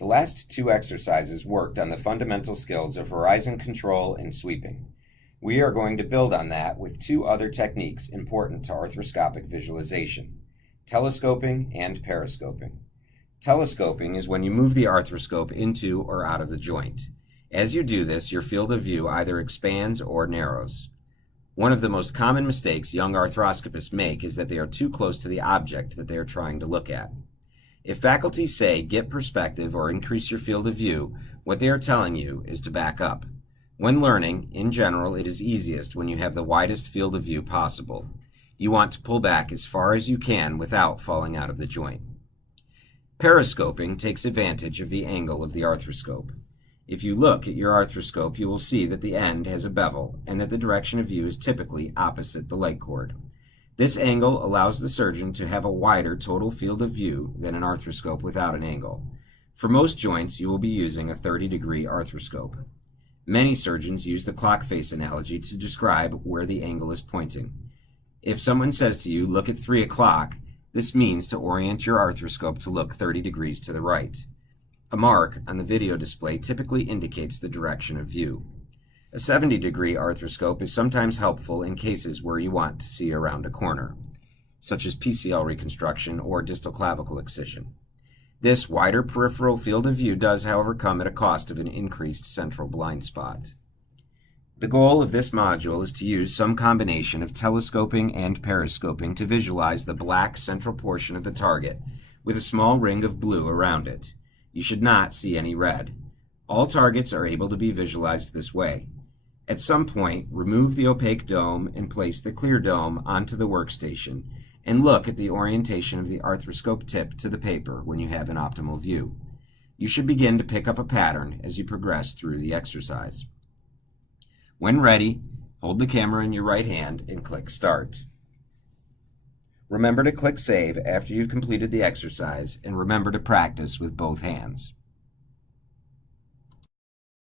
The last two exercises worked on the fundamental skills of horizon control and sweeping. We are going to build on that with two other techniques important to arthroscopic visualization: telescoping and periscoping. Telescoping is when you move the arthroscope into or out of the joint. As you do this, your field of view either expands or narrows. One of the most common mistakes young arthroscopists make is that they are too close to the object that they are trying to look at. If faculty say get perspective or increase your field of view, what they are telling you is to back up. When learning, in general, it is easiest when you have the widest field of view possible. You want to pull back as far as you can without falling out of the joint. Periscoping takes advantage of the angle of the arthroscope. If you look at your arthroscope, you will see that the end has a bevel and that the direction of view is typically opposite the light cord. This angle allows the surgeon to have a wider total field of view than an arthroscope without an angle. For most joints, you will be using a 30-degree arthroscope. Many surgeons use the clock face analogy to describe where the angle is pointing. If someone says to you, look at 3 o'clock, this means to orient your arthroscope to look 30 degrees to the right. A mark on the video display typically indicates the direction of view. A 70-degree arthroscope is sometimes helpful in cases where you want to see around a corner, such as PCL reconstruction or distal clavicle excision. This wider peripheral field of view does, however, come at a cost of an increased central blind spot. The goal of this module is to use some combination of telescoping and periscoping to visualize the black central portion of the target with a small ring of blue around it. You should not see any red. All targets are able to be visualized this way. At some point, remove the opaque dome and place the clear dome onto the workstation and look at the orientation of the arthroscope tip to the paper when you have an optimal view. You should begin to pick up a pattern as you progress through the exercise. When ready, hold the camera in your right hand and click Start. Remember to click Save after you've completed the exercise, and remember to practice with both hands.